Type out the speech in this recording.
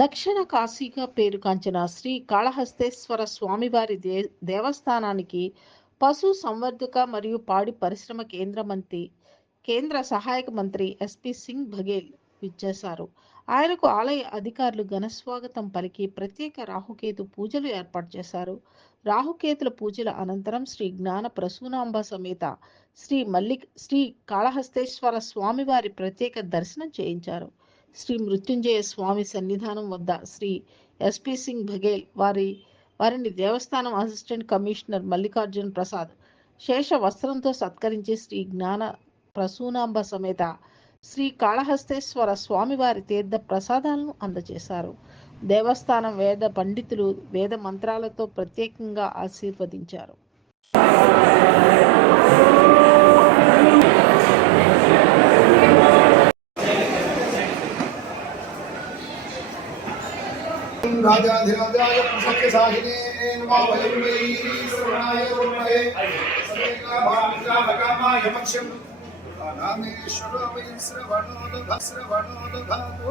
దక్షిణ కాశీగా పేరుగాంచిన శ్రీ కాళహస్తేశ్వర స్వామివారి దే దేవస్థానానికి పశు సంవర్ధక మరియు పాడి పరిశ్రమ కేంద్ర మంత్రి కేంద్ర సహాయక మంత్రి ఎస్పి సింగ్ బఘేల్ విచ్చేశారు. ఆయనకు ఆలయ అధికారులు ఘనస్వాగతం పలికి ప్రత్యేక రాహుకేతు పూజలు ఏర్పాటు చేశారు. రాహుకేతుల పూజల అనంతరం శ్రీ జ్ఞాన ప్రసూనాంబ సమేత శ్రీ మల్లిక్ శ్రీ కాళహస్తేశ్వర స్వామివారి ప్రత్యేక దర్శనం చేయించారు. శ్రీ మృత్యుంజయ స్వామి సన్నిధానం వద్ద శ్రీ ఎస్పి సింగ్ బఘేల్ వారి వారిని దేవస్థానం అసిస్టెంట్ కమిషనర్ మల్లికార్జున్ ప్రసాద్ శేష వస్త్రంతో సత్కరించి శ్రీ జ్ఞాన ప్రసూనాంబ సమేత శ్రీ కాళహస్తేశ్వర స్వామివారి తీర్థ ప్రసాదాలను అందజేశారు. దేవస్థానం వేద పండితులు వేద మంత్రాలతో ప్రత్యేకంగా ఆశీర్వదించారు. राजाधिराजाय प्रसक्य साधिने नमः भयम्यै श्रवणाय गुणये समेका भाविका भकामाय मक्षम् रामेश्वर वयं श्रवणो दधा श्रवणो दधातु